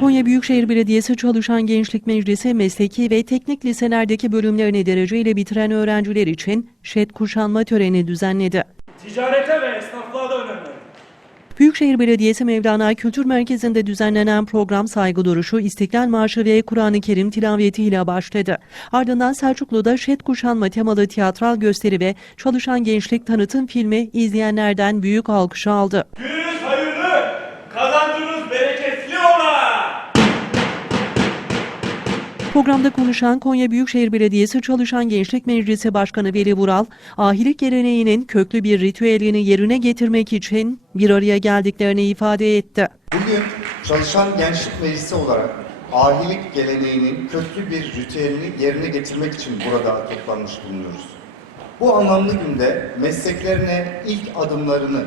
Konya Büyükşehir Belediyesi Çalışan Gençlik Meclisi mesleki ve teknik liselerdeki bölümlerini dereceyle bitiren öğrenciler için şet kuşanma töreni düzenledi. Ticarete ve esnaflığa da önem verin. Büyükşehir Belediyesi Mevlana Kültür Merkezi'nde düzenlenen program saygı duruşu, İstiklal Marşı ve Kur'an-ı Kerim tilavetiyle başladı. Ardından Selçuklu'da şet kuşanma temalı tiyatral gösteri ve çalışan gençlik tanıtım filmi izleyenlerden büyük alkış aldı. Gününüz Programda konuşan Konya Büyükşehir Belediyesi Çalışan Gençlik Meclisi Başkanı Veli Vural, ahilik geleneğinin köklü bir ritüelini yerine getirmek için bir araya geldiklerini ifade etti. Bugün Çalışan Gençlik Meclisi olarak ahilik geleneğinin köklü bir ritüelini yerine getirmek için burada toplanmış bulunuyoruz. Bu anlamlı günde mesleklerine ilk adımlarını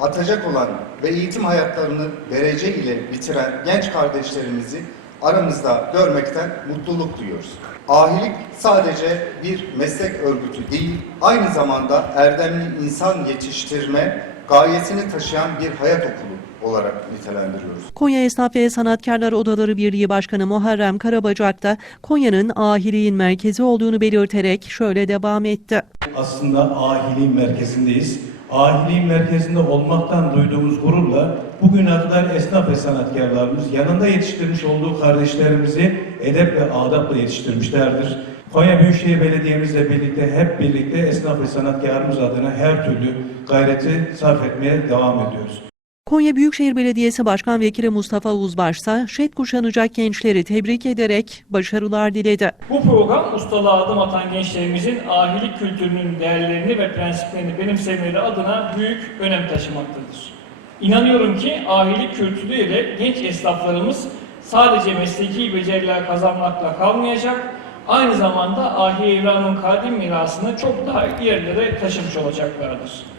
atacak olan ve eğitim hayatlarını derece ile bitiren genç kardeşlerimizi aramızda görmekten mutluluk duyuyoruz. Ahilik sadece bir meslek örgütü değil, aynı zamanda erdemli insan yetiştirme gayesini taşıyan bir hayat okulu olarak nitelendiriyoruz. Konya Esnaf ve Sanatkarlar Odaları Birliği Başkanı Muharrem Karabacak da Konya'nın ahiliğin merkezi olduğunu belirterek şöyle devam etti. aslında ahiliğin merkezindeyiz. Ahiliğin merkezinde olmaktan duyduğumuz gururla bugüne kadar esnaf ve sanatkarlarımız yanında yetiştirmiş olduğu kardeşlerimizi edep ve adapla yetiştirmişlerdir. Konya Büyükşehir Belediye'mizle birlikte hep birlikte esnaf ve sanatkarımız adına her türlü gayreti sarf etmeye devam ediyoruz. Konya Büyükşehir Belediyesi Başkan Vekili Mustafa Uzbaş ise şet kuşanacak gençleri tebrik ederek başarılar diledi. Bu program ustalığa adım atan gençlerimizin ahilik kültürünün değerlerini ve prensiplerini benimsemeleri adına büyük önem taşımaktadır. İnanıyorum ki ahilik kültürüyle genç esnaflarımız sadece mesleki beceriler kazanmakla kalmayacak, aynı zamanda ahi evranın kadim mirasını çok daha ilerilere taşımış olacaklardır.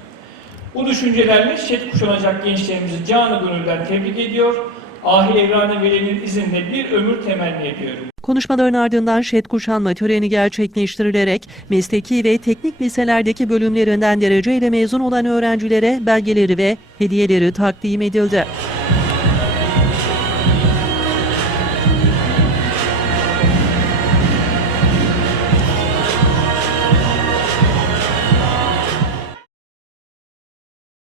Bu düşüncelerle şet kuşanacak gençlerimizi canı gönülden tebrik ediyor, ahi evranı velinin izinde bir ömür temenni ediyorum. Konuşmaların ardından şet kuşanma töreni gerçekleştirilerek mesleki ve teknik liselerdeki bölümlerinden dereceyle mezun olan öğrencilere belgeleri ve hediyeleri takdim edildi.